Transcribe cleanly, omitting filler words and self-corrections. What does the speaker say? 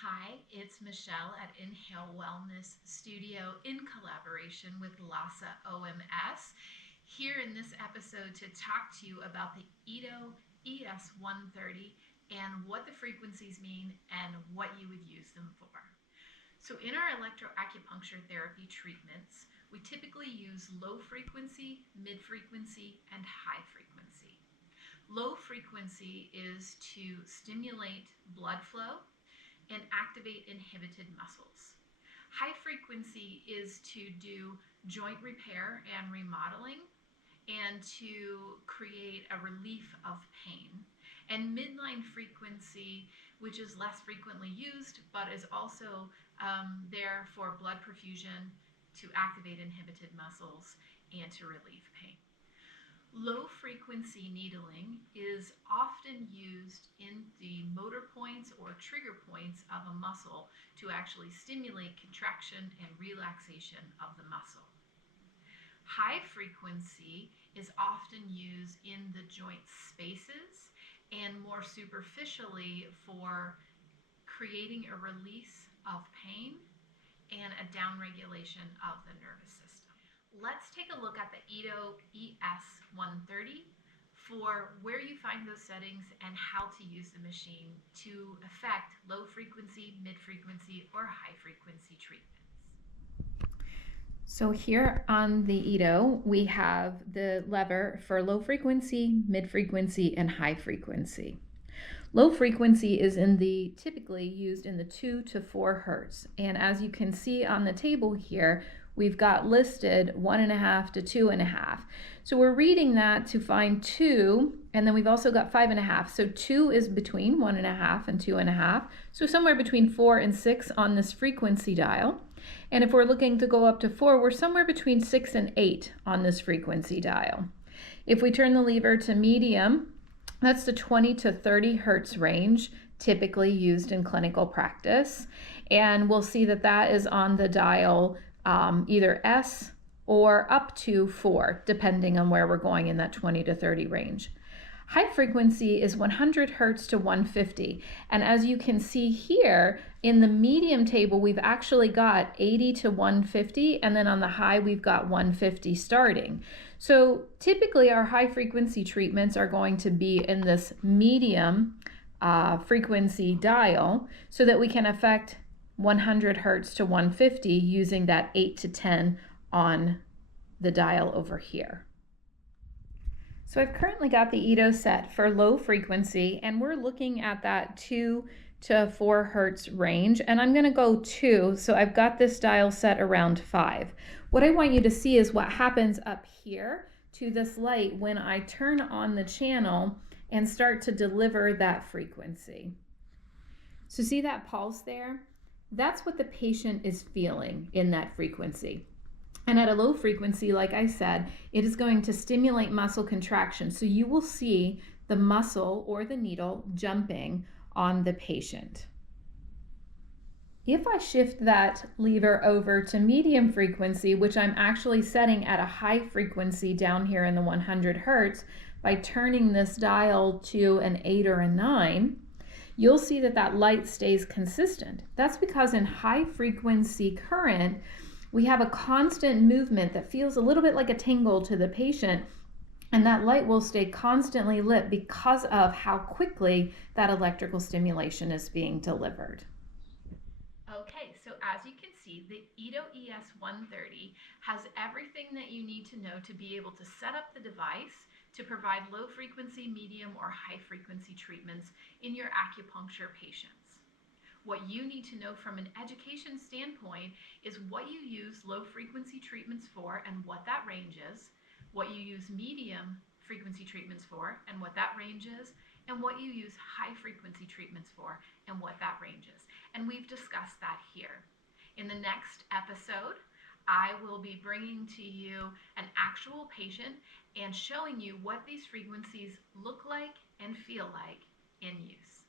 Hi, it's Michelle at Inhale Wellness Studio in collaboration with LASA OMS, here in this episode to talk to you about the Ito ES130 and what the frequencies mean and what you would use them for. So in our electroacupuncture therapy treatments, we typically use low frequency, mid frequency, and high frequency. Low frequency is to stimulate blood flow and activate inhibited muscles. High frequency is to do joint repair and remodeling and to create a relief of pain. And midline frequency, which is less frequently used but is also there for blood perfusion, to activate inhibited muscles, and to relieve pain. Low frequency needling is often used in the motor points or trigger points of a muscle to actually stimulate contraction and relaxation of the muscle. High frequency is often used in the joint spaces and more superficially for creating a release of pain and a downregulation of the nervous system. Let's take a look at the Ito ES130 for where you find those settings and how to use the machine to affect low frequency, mid frequency, or high frequency treatments. So here on the Ito, we have the lever for low frequency, mid frequency, and high frequency. Low frequency is typically used in the 2 to 4 hertz. And as you can see on the table here, we've got listed 1.5 to 2.5. So we're reading that to find 2, and then we've also got 5.5. So 2 is between 1.5 and 2.5. So somewhere between 4 and 6 on this frequency dial. And if we're looking to go up to 4, we're somewhere between 6 and 8 on this frequency dial. If we turn the lever to medium, that's the 20 to 30 hertz range, typically used in clinical practice. And we'll see that that is on the dial either S or up to 4, depending on where we're going in that 20 to 30 range. High frequency is 100 hertz to 150. And as you can see here, in the medium table, we've actually got 80 to 150, and then on the high, we've got 150 starting. So typically our high frequency treatments are going to be in this medium frequency dial so that we can affect 100 hertz to 150 using that 8 to 10 on the dial over here. So I've currently got the Ito set for low frequency, and we're looking at that 2 to 4 hertz range, and I'm going to go 2, so I've got this dial set around 5. What I want you to see is what happens up here to this light when I turn on the channel and start to deliver that frequency. So see that pulse there? That's what the patient is feeling in that frequency. And at a low frequency, like I said, it is going to stimulate muscle contraction. So you will see the muscle or the needle jumping on the patient. If I shift that lever over to medium frequency, which I'm actually setting at a high frequency down here in the 100 hertz, by turning this dial to an 8 or a 9, you'll see that that light stays consistent. That's because in high frequency current, we have a constant movement that feels a little bit like a tingle to the patient, and that light will stay constantly lit because of how quickly that electrical stimulation is being delivered. Okay, so as you can see, the Ito ES130 has everything that you need to know to be able to set up the device to provide low frequency, medium, or high frequency treatments in your acupuncture patients. What you need to know from an education standpoint is what you use low frequency treatments for and what that range is, what you use medium frequency treatments for and what that range is, and what you use high frequency treatments for and what that range is. And we've discussed that here. In the next episode, I will be bringing to you an actual patient and showing you what these frequencies look like and feel like in use.